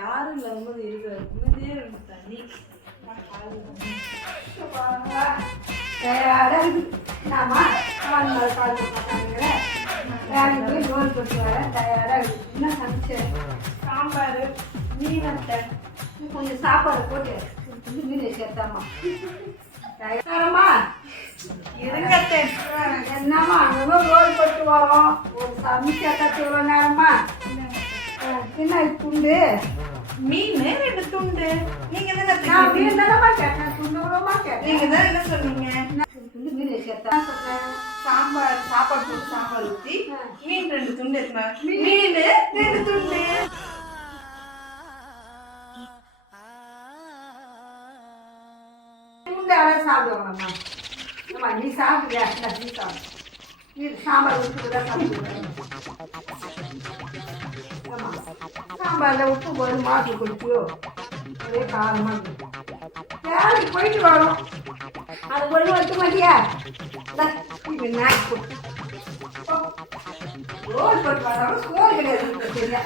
யாரும் இல்லாமல் இருக்கிற நிம்மதியே தண்ணி என்ன சமைச்சேன்? சாம்பார், மீன் அட்டை, கொஞ்சம் சாப்பாடு போட்டு மீன் சேர்த்தாமா தயாரமா இருங்கத்தே. என்னம்மா அங்கே ரோல் போட்டு வரோம். ஒரு சமைச்சா கற்று இவ்வளோ நேரமா என்ன துண்டு மீன் 2 துண்டு. நீங்க நான் மீன் தானம்மா கேட்டேன், துண்டு இவ்வளோமா கேட்டேன். நீங்க தான் என்ன சொன்னீங்க? துண்டு மீன் சேர்த்தா சொல்றேன். சாம்பார் சாப்பாடு போட்டு சாம்பார் ஊற்றி மீன் 2 துண்டு இருக்கணும். மீன் 2 துண்டு. துண்டு யாராவது சாப்பிடுவாங்கம்மா. அம்மா நீ சாப்பிடுறியா? நீ சாப்பிடு. நீ சாம்பார் ஊற்றி தான் சாப்பிடுவேன். சாம்பாரில் உப்பு போது மாட்டு குடிச்சியோ ஒரே காரமாக வேலைக்கு போயிட்டு வரோம். அது ஒன்று வைக்க மாட்டியா? இது நாக்கு ரோல் போட்டு வராமல் சோறு கிடையாது சரியா?